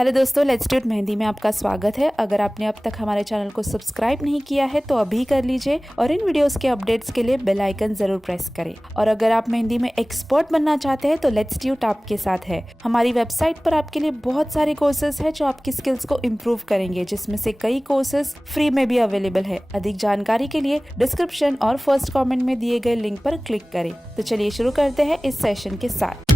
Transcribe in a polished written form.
Hello दोस्तों, लेट्सट्यूट मेहंदी में आपका स्वागत है। अगर आपने अब तक हमारे चैनल को सब्सक्राइब नहीं किया है तो अभी कर लीजिए और इन वीडियोस के अपडेट्स के लिए बेल आइकन जरूर प्रेस करें। और अगर आप मेहंदी में एक्सपर्ट बनना चाहते हैं तो लेट्सट्यूट आपके साथ है। हमारी वेबसाइट पर आपके लिए बहुत सारे कोर्सेज है जो आपकी स्किल्स को इम्प्रूव करेंगे, जिसमें से कई कोर्सेज फ्री में भी अवेलेबल है। अधिक जानकारी के लिए डिस्क्रिप्शन और फर्स्ट कॉमेंट में दिए गए लिंक पर क्लिक करें। तो चलिए शुरू करते हैं इस सेशन के साथ।